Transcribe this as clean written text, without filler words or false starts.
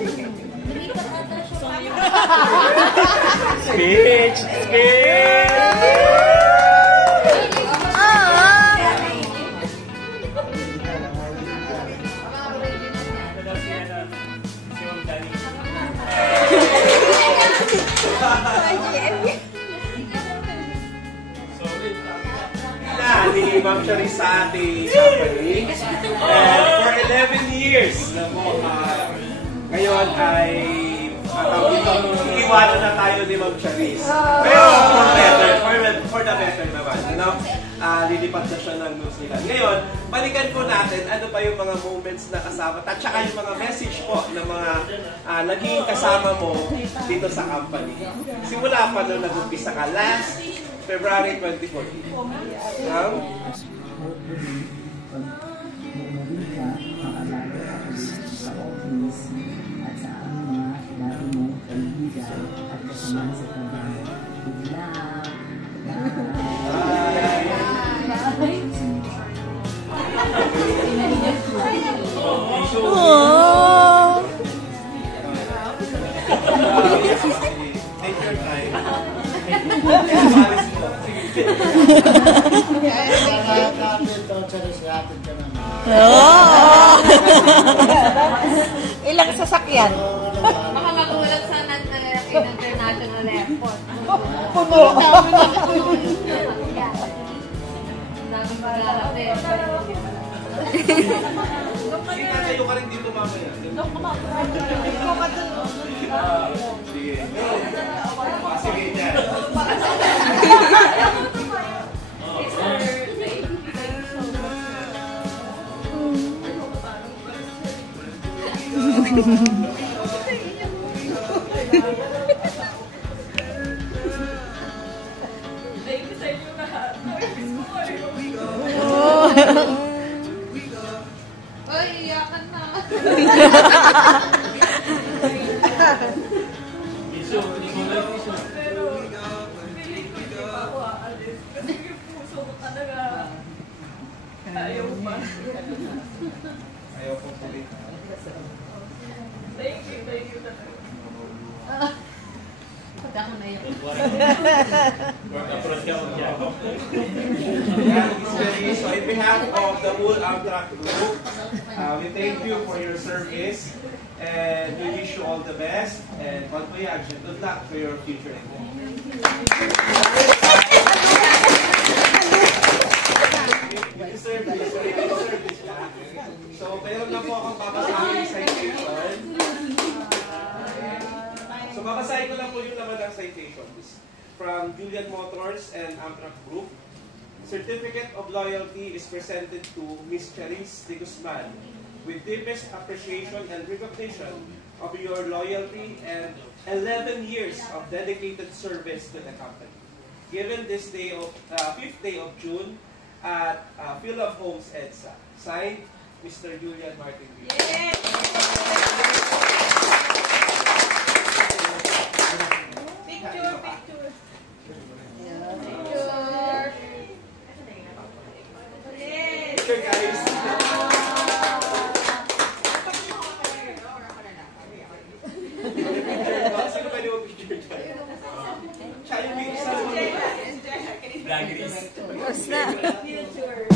Speech! Speech! Ni Ma'am Charis sa ating company. And for 11 years na po, ngayon ay iiwanan na tayo ni Ma'am Charis. Pero for the better naman. Lilipat na siya ng New Zealand. Ngayon, balikan po natin ano pa yung mga moments na kasama at saka yung mga message po ng mga naging kasama mo dito sa company. Simula pa nung nag-umpisa ka last February 2014. Ilang sasakyan? Baka magulat sa International Airport. Puno. Dami maglalapit. Kayo ka rin dito mamaya. Sige. Sige dyan. Uy, iyakan na. Ayaw pa. Ayaw po pulit. Thank you talaga. Pag ako na yun. So in behalf of the whole Amtrak group, we thank you for your service and we wish you all the best and good luck for your future endeavors. So, meron na po akong babasahin citation. So, babasahin ko lang po yung naman ng citations from Julian Motors and Amtrak Group. Certificate of Loyalty is presented to Ms. Charis de Guzman with deepest appreciation and recognition of your loyalty and 11 years of dedicated service to the company. Given this day of 5th day of June at Phil of Homes EDSA. Signed, Mr. Julian Martin. Yes! Picture. Picture, guys. Sino pwede mo picture dyan? Siya yung picture. Basta.